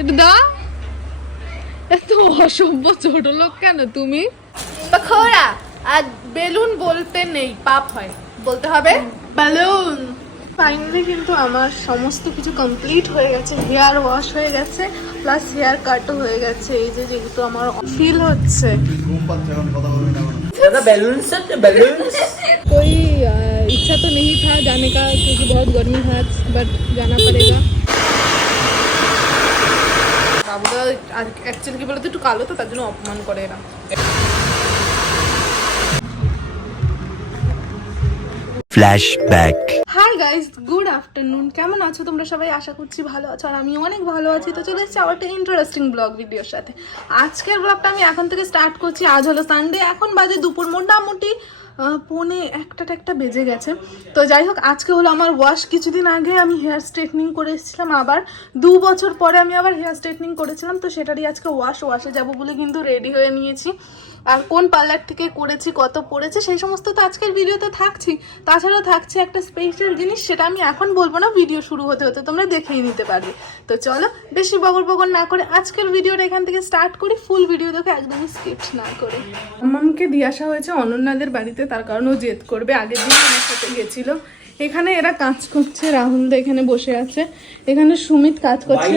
একটু দা এত অসভ্য ছোট লোক কেন তুমি পাখোড়া আর বেলুন বলতে নেই পাপ হয় বলতে হবে বেলুন ফাইনালি কিন্তু আমার সমস্ত কিছু কমপ্লিট হয়ে গেছে হেয়ার ওয়াশ হয়ে গেছে প্লাস হেয়ার কাটও হয়ে গেছে এই যে যেহেতু আমার ফিল হচ্ছে दादा बैलून्स है बैलून्स कोई अ, इच्छा तो नहीं था जाने का क्योंकि बहुत गर्मी है आज बट जाना पड़ेगा বাবুদা অ্যাকচুয়ালি কি বলতো একটু কালো তো তার জন্য অপমান করে এরা. হাই গাইস গুড আফটারনুন কেমন আছো তোমরা সবাই? আশা করছি ভালো আছো আর আমি অনেক ভালো আছি। তো চলে এসেছি আবার একটা ইন্টারেস্টিং ব্লগ ভিডিওর সাথে। আজকের ব্লগটা আমি এখন থেকে স্টার্ট করছি। আজ হলো সানডে এখন বাজে দুপুর মোটামুটি পৌনে একটা একটা বেজে গেছে। তো যাই হোক, আজকে হলো আমার ওয়াশ কিছুদিন আগে আমি হেয়ার স্ট্রেটনিং করে এসেছিলাম, আবার দু বছর পরে আমি আবার হেয়ার স্ট্রেটনিং করেছিলাম, তো সেটারই আজকে ওয়াশ ওয়াশে যাব বলে কিন্তু রেডি হয়ে নিয়েছি। আর কোন পার্লার থেকে করেছি, কত পড়েছে, সেই সমস্ত তো আজকের ভিডিওতে থাকছি। তাছাড়াও থাকছে একটা স্পেশাল জিনিস, সেটা আমি এখন বলব না ভিডিও শুরু হতে হতে তোমরা দেখেই নিতে পারবে। তো চলো, বেশি বগর বগর না করে আজকের ভিডিওটা এখান থেকে স্টার্ট করি ফুল ভিডিও দেখে একদমই স্কিপ না করে। মামকে দিয়ে আসা হয়েছে অনন্যাদের বাড়িতে তার কারণ ও জেদ করবে। আগের দিন আমার সাথে গেছিল। এখানে এরা কাজ করছে রাহুল দা এখানে বসে আছে। এখানে সুমিত কাজ করছে।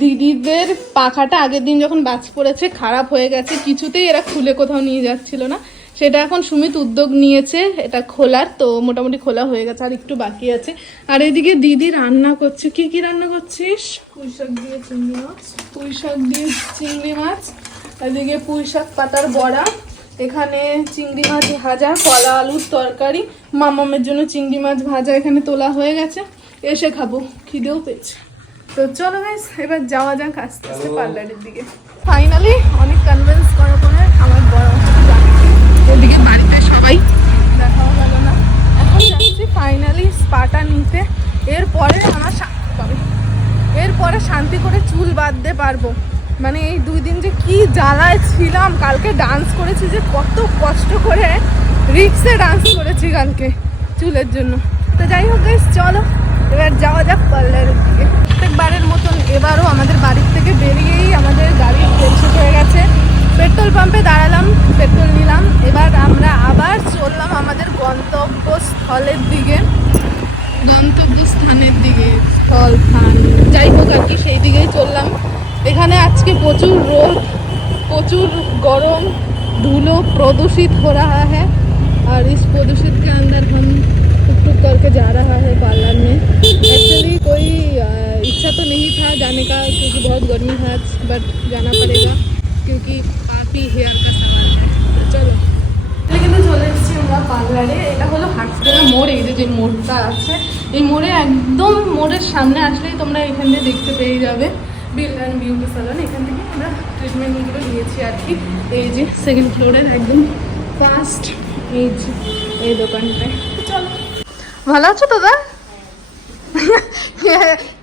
দিদিদের পাখাটা আগের দিন যখন বাজ পড়েছে খারাপ হয়ে গেছে কিছুতেই এরা খুলে কোথাও নিয়ে যাচ্ছিল না। সেটা এখন সুমিত উদ্যোগ নিয়েছে এটা খোলার তো মোটামুটি খোলা হয়ে গেছে আর একটু বাকি আছে। আর এদিকে দিদি রান্না করছে। কি কি রান্না করছিস? পুঁই শাক দিয়ে চিংড়ি মাছ। পুঁই শাক দিয়ে চিংড়ি মাছ। এদিকে পুঁই শাক পাতার বড়া। এখানে চিংড়ি মাছ ভাজা কলা আলুর তরকারি মামামের জন্য চিংড়ি মাছ ভাজা এখানে তোলা হয়ে গেছে। এসে খাব খিদেও পেয়েছে। তো চলো গাইস এবার যাওয়া যাক আস্তে আস্তে পার্লারের দিকে। ফাইনালি অনেক কনভিন্স করার পরে আমার বড় ওদিকে বাড়িতে সবাই। দেখাও গেল না। এখন যাচ্ছি ফাইনালি স্পাটা নিতে। এরপরে আমার শান্তি পাবে। এরপরে শান্তি করে চুল বাঁধতে পারব। মানে এই দুই দিন যে কি জ্বালায় ছিলাম, কালকে ডান্স করেছি যে কত কষ্ট করে রিক্সে ডান্স করেছি কালকে চুলের জন্য। তো যাই হোক গাইস চলো, এবার যাওয়া যাক পার্লারের দিকে। প্রত্যেকবারের মতন এবারও আমাদের বাড়ির থেকে বেরিয়েই আমাদের গাড়ি তেল শেষ হয়ে গেছে। পেট্রোল পাম্পে দাঁড়ালাম, পেট্রোল নিলাম, এবার আমরা আবার চললাম আমাদের গন্তব্যস্থলের দিকে। গন্তব্যস্থানের দিকে স্থল স্থান যাই হোক আর কি, সেই দিকেই চললাম। এখানে আজকে প্রচুর রোদ প্রচুর गरम धूलो प्रदूषित हो रहा है और इस प्रदूषित के अंदर हम टुक टुक करके जा रहा है पार्लर में एक्चुअली कोई अ, इच्छा तो नहीं था जाने का क्योंकि बहुत गर्मी है आज बट जाना पड़ेगा क्योंकि काफ़ी हेयर का सवाल है तो चलो এটা কিন্তু চলে এসেছি আমরা পার্লারে এটা হলো হাটসোনা মোড় এই যে যে মোড়টা আছে এই মোড়ে একদম মোড়ের সামনে আসলেই তোমরা এখান দিয়ে দেখতে পেয়ে যাবে বিল অ্যান্ড বিউটি সালন এখান থেকে আমরা ট্রিটমেন্টগুলো নিয়েছি আর কি। এই যে সেকেন্ড ফ্লোরের একদম ফার্স্ট এই যে এই দোকানটায়। চলো। ভালো আছো দাদা?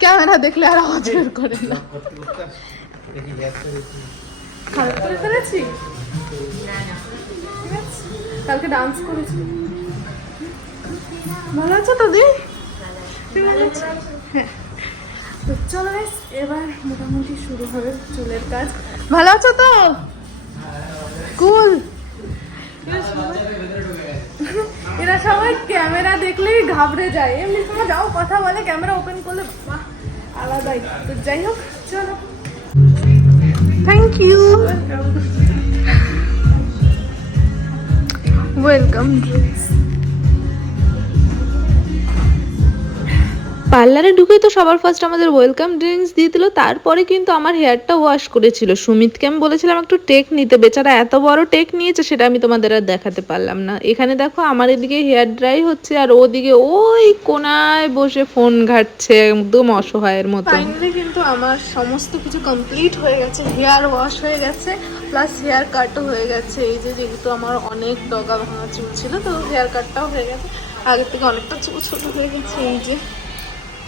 ক্যামেরা দেখলে আর আওয়াজ বের করে না। খারাপ করে ফেলেছি? কালকে ডান্স করেছি। ভালো আছো দাদি? ঠিক আছে। হ্যাঁ। তো চলো guys, এবার মোটামুটি শুরু হবে চুলের কাজ। ভালো আছো তো? কুল এরা সবাই ক্যামেরা দেখলেই ঘাবড়ে যায়। এমনি সময় যাও কথা বলে ক্যামেরা ওপেন করলে আলাদাই। তো যাই হোক চলো। থ্যাংক ইউ ওয়েলকাম পার্লারে ঢুকে তো সবার ফার্স্ট আমাদের ওয়েলকাম ড্রিঙ্কস দিয়ে দিল, তারপরে কিন্তু আমার হেয়ারটা ওয়াশ করেছিল। সুমিতকে আমি বলেছিলাম, একটু টেক নিতে, বেচারা এত বড় টেক নিয়েছে, সেটা আমি তোমাদের আর দেখাতে পারলাম না। এখানে দেখো, আমার এদিকে হেয়ার ড্রাই হচ্ছে, আর ওদিকে ওই কোনায় বসে ফোন ঘাটছে, একদম অসহায়ের মতো। কিন্তু আমার সমস্ত কিছু কমপ্লিট হয়ে গেছে হেয়ার ওয়াশ হয়ে গেছে প্লাস হেয়ার কাটও হয়ে গেছে। এই যে যেহেতু আমার অনেক ডগা ভাঙা চুল ছিল, তো হেয়ার কাটটাও হয়ে গেছে। আগের থেকে অনেকটা চুল ছোট হয়ে গেছে, এই যে।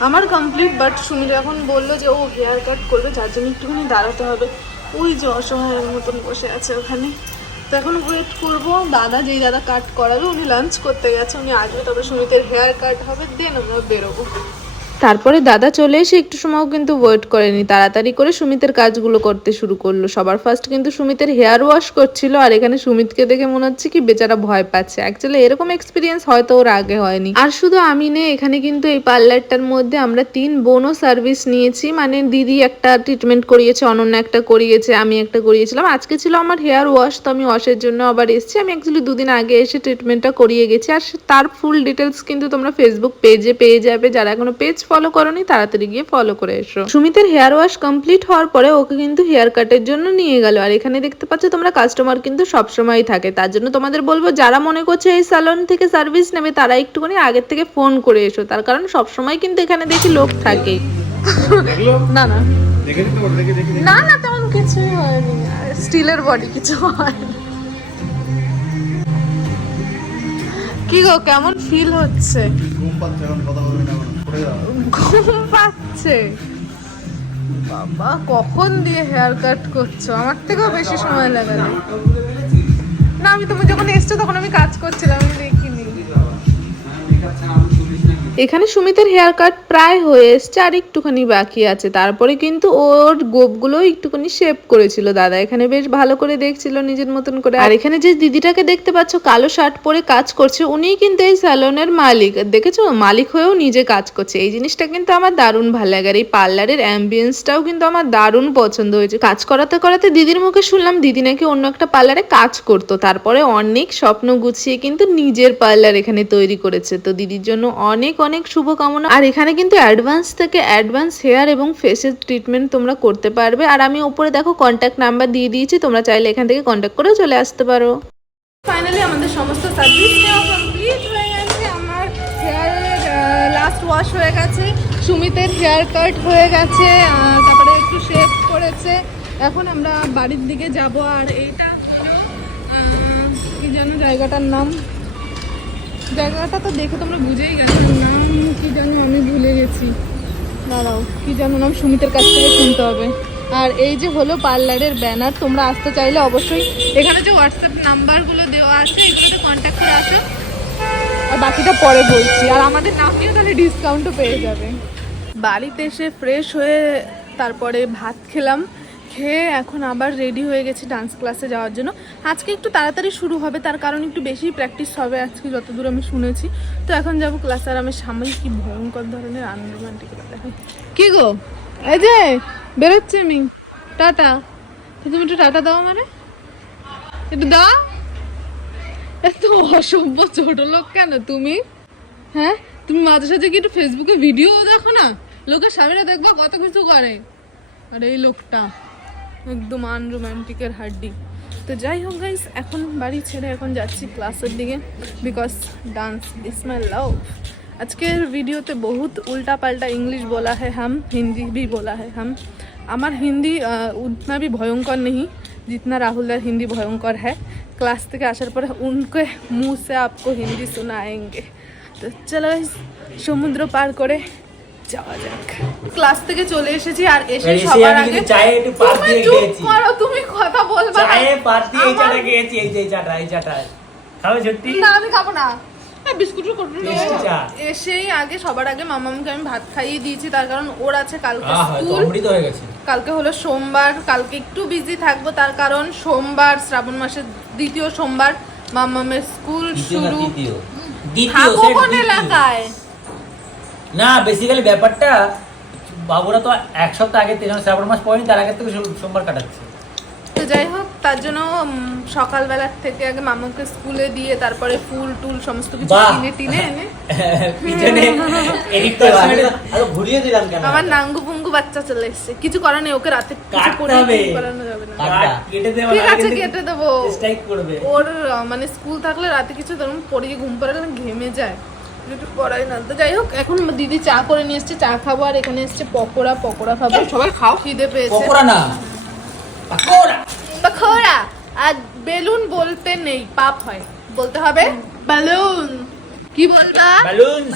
আমার কমপ্লিট বাট সুমিত এখন বলল যে ও হেয়ার কাট করবে যার জন্য একটুখানি দাঁড়াতে হবে। ওই যে অসহায়ের মতন বসে আছে ওখানে। তো এখন ওয়েট করব, দাদা যেই দাদা কাট করাবে, উনি লাঞ্চ করতে গেছে, উনি আসবে, তবে সুমিতের হেয়ার কাট হবে দেন আমরা বেরোবো। তারপরে দাদা চলে এসে একটু সময়ও কিন্তু ওয়েট করেনি। তাড়াতাড়ি করে সুমিতের কাজগুলো করতে শুরু করল। সবার ফার্স্ট কিন্তু সুমিতের হেয়ার ওয়াশ করছিল আর এখানে সুমিতকে দেখে মনে হচ্ছে কি বেচারা ভয় পাচ্ছে। অ্যাকচুয়ালি এরকম এক্সপিরিয়েন্স হয়তো ওর আগে হয়নি। আর শুধু আমি নে এখানে কিন্তু এই পার্লারটার মধ্যে আমরা তিন বোনও সার্ভিস নিয়েছি। মানে দিদি একটা ট্রিটমেন্ট করিয়েছে, অনন্য একটা করিয়েছে, আমি একটা করিয়েছিলাম। আজকে ছিল আমার হেয়ার ওয়াশ তো আমি ওয়াশের জন্য আবার এসেছি। আমি অ্যাকচুয়ালি দুদিন আগে এসে ট্রিটমেন্টটা করিয়ে গেছি। আর তার ফুল ডিটেলস কিন্তু তোমরা ফেসবুক পেজে পেয়ে যাবে। যারা এখনও পেজ ফলো করোনি তাড়াতাড়ি গিয়ে ফলো করে এসো। সুমিতের হেয়ার ওয়াশ কমপ্লিট হওয়ার পরে ওকে কিন্তু হেয়ার কাটের জন্য নিয়ে গেল। আর এখানে দেখতে পাচ্ছ তোমরা কাস্টমার কিন্তু সবসময়ই থাকে। তার জন্য তোমাদের বলব যারা মনে করছে এই স্যালন থেকে সার্ভিস নেবে তারা একটুখানি আগের থেকে ফোন করে এসো। তার কারণ সবসময় কিন্তু এখানে দেখি লোক থাকে। না না। না না তেমন কিছুই হয়নি। স্টিলের বডি কিছু হয়নি। কি গো কেমন ফিল হচ্ছে? ঘুম পাচ্ছে বাবা, কখন দিয়ে হেয়ার কাট করছ? আমার থেকেও বেশি সময় লাগে না। আমি তুমি যখন এসছো তখন আমি কাজ করছিলাম, আমি এখানে সুমিতের হেয়ার কাট প্রায় হয়ে এসছে, আর একটুখানি বাকি আছে। তারপরে কিন্তু ওর গোপগুলো একটুখানি শেপ করেছিল দাদা। এখানে বেশ ভালো করে দেখছিল নিজের মতন করে। আর এখানে যে দিদিটাকে দেখতে পাচ্ছ, কালো শার্ট পরে কাজ করছে, উনিই কিন্তু এই স্যালনের মালিক। দেখেছ? মালিক হয়েও নিজে কাজ করছে। এই জিনিসটা কিন্তু আমার দারুণ ভালো লাগে। আর এই পার্লারের অ্যাম্বিয়েন্সটাও কিন্তু আমার দারুণ পছন্দ হয়েছে। কাজ করাতে করাতে দিদির মুখে শুনলাম, দিদি নাকি অন্য একটা পার্লারে কাজ করতো। তারপরে অনেক স্বপ্ন গুছিয়ে কিন্তু নিজের পার্লার এখানে তৈরি করেছে। তো দিদির জন্য অনেক অনেক শুভকামনা। আর এখানে কিন্তু অ্যাডভান্স থেকে অ্যাডভান্স হেয়ার এবং ফেসের ট্রিটমেন্ট তোমরা করতে পারবে। আর আমি ওপরে দেখো কন্ট্যাক্ট নাম্বার দিয়ে দিয়েছি, তোমরা চাইলে এখান থেকে কন্ট্যাক্ট করে চলে আসতে পারো। ফাইনালি আমাদের সমস্ত সার্ভিস কমপ্লিট হয়ে গেছে। আমার হেয়ারের লাস্ট ওয়াশ হয়ে গেছে। সুমিতের হেয়ার কাট হয়ে গেছে। তারপরে একটু শেভ করেছে। এখন আমরা বাড়ির দিকে যাব। আর এইটা কি যেন জায়গাটার নাম? জায়গাটা তো দেখে তোমরা বুঝেই গেছো, নাম কি যেন আমি ভুলে গেছি। দাঁড়াও, কি যেন নাম সুমিতের কাছ থেকে শুনতে হবে। আর এই যে হলো পার্লারের ব্যানার, তোমরা আসতে চাইলে অবশ্যই এখানে যে হোয়াটসঅ্যাপ নাম্বারগুলো দেওয়া আছে, এগুলোতে কন্ট্যাক্ট করে আসো। আর বাকিটা পরে বলছি, আর আমাদের নামিও তাহলে ডিসকাউন্টও পেয়ে যাবে। বাড়িতে এসে ফ্রেশ হয়ে তারপরে ভাত খেলাম। খেয়ে এখন আবার রেডি হয়ে গেছি ডান্স ক্লাসে যাওয়ার জন্য। আজকে একটু তাড়াতাড়ি শুরু হবে, তার কারণ একটু বেশি প্র্যাকটিস হবে আজকে যতদূর আমি শুনেছি। তো এখন যাব ক্লাসে আর আমি সামনে কি ভয়ঙ্কর ধরনের আনরোমান্টিকতা দেখাই কি গো? এই যে, বেরোচ্ছি আমি। টাটা। তুমি একটু টাটা দাও মানে একটু দাও। এত অসভ্য ছোট লোক কেন তুমি? হ্যাঁ? তুমি মাঝে সাঝে কি একটু ফেসবুকে ভিডিও দেখো না? লোকের স্বামীরা দেখবা কত কিছু করে। আর এই লোকটা। একদম আনরোম্যান্টিকের হাড্ডি। তো যাই হোক গাইস এখন বাড়ি ছেড়ে এখন যাচ্ছি ক্লাসের দিকে because dance is my love আজকের ভিডিওতে বহুত উল্টা পাল্টা ইংলিশ বলা হ্যাঁ হাম, হিন্দি ভি বলা হ্যাঁ হাম। আমার হিন্দি উতনা ভি ভয়ঙ্কর নেই জিতনা রাহুল दर হিন্দি ভয়ঙ্কর है ক্লাস থেকে আসার पर उनके मुंह से आपको হিন্দি सुनाएंगे তো চলো সমুদ্র পার করে যাওয়া যাক। ক্লাস থেকে চলে এসেছি আর এসে সবার আমি আগে চায়ে একটু পাত দিয়ে খেয়েছি। করো তুমি কথা বলবা। চায়ে পাত দিয়ে এই চাটা খেয়েছি এই যে চাটা এই চাটা। খাবে সত্যি? না আমি খাব না। হ্যাঁ। এসেই আগে সবার আগে মামামকে আমি ভাত খাইয়ে দিয়েছি তার কারণ ওর আছে কালকে স্কুল। কালকে হলো সোমবার কালকে একটু বিজি থাকব তার কারণ সোমবার শ্রাবণ মাসের দ্বিতীয় সোমবার মামামের স্কুল শুরু। দ্বিতীয়। এলাকায়? না বেসিক্যালি ব্যাপারটা বাবুরা তো এক সপ্তাহ আগে তেরো শ্রাবণ মাস পড়েনি তার আগে থেকে সোমবার কাটাচ্ছে। তো যাই হোক তার জন্য সকালবেলার থেকে আগে মামাকে স্কুলে দিয়ে তারপরে ফুল টুল সমস্ত কিছু। কিনে টিনে এনে। পিছনে ঘুরিয়ে দিলাম কেন? আমার নাঙ্গু পুঙ্গু বাচ্চা চলে এসছে। কিছু করার নেই ওকে রাতে কিছু করানো যাবে না। ঠিক আছে কেটে দেবো। ওর মানে স্কুল থাকলে রাতে কিছু ধরুন পড়িয়ে ঘুম পাড়ালে ঘেমে যায়। পড়াই না। তো যাই হোক এখন দিদি চা করে নিয়ে এসছে চা খাব আর এখানে এসছে পকোড়া পকোড়া খাব। সবাই খাও। খিদে পেয়েছে। পকোড়া না। পকোড়া। পকোড়া। আর বেলুন বলতে নেই পাপ হয়। বলতে হবে? বেলুন। কি বলবা? ব্যালুনস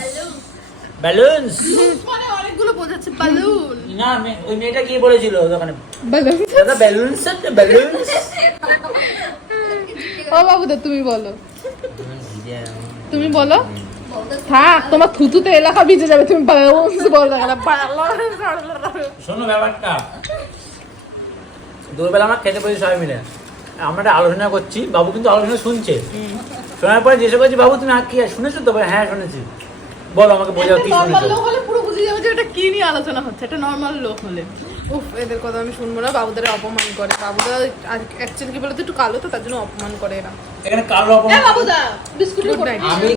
ব্যালুনস মানে অনেকগুলো বোঝাচ্ছে বেলুন। না ওই মেয়েটা কি বলেছিল দোকানে বেলুন। দাদা ও বাবুদা তুমি বলো। তুমি বলো। থাক তোমার থুতুতে এলাকা ভিজে যাবে তুমি বল দেখালে শোনো ব্যাপারটা। দুপুরবেলা আমরা খেতে বসি সবাই মিলে। আমরা একটা আলোচনা করছি বাবু কিন্তু আলোচনা শুনছে। শোনার পরে জিজ্ঞেস করছি বাবু তুমি আর কি শুনেছো তো? হ্যাঁ শুনেছি। বলো আমাকে বোঝাও কি নর্মাল শুনেছো? লোক হলে পুরো বুঝে যাবে যে এটা কি নিয়ে আলোচনা হচ্ছে। এটা নর্মাল লোক হলে। উফ এদের কথা আমি শুনব না বাবুদের অপমান করে। বাবুদা অ্যাকচুয়ালি কি বলতো একটু কালো তো তার জন্য অপমান করে এরা। এখানে কালো অপমান বাবুদা বিস্কুট আমি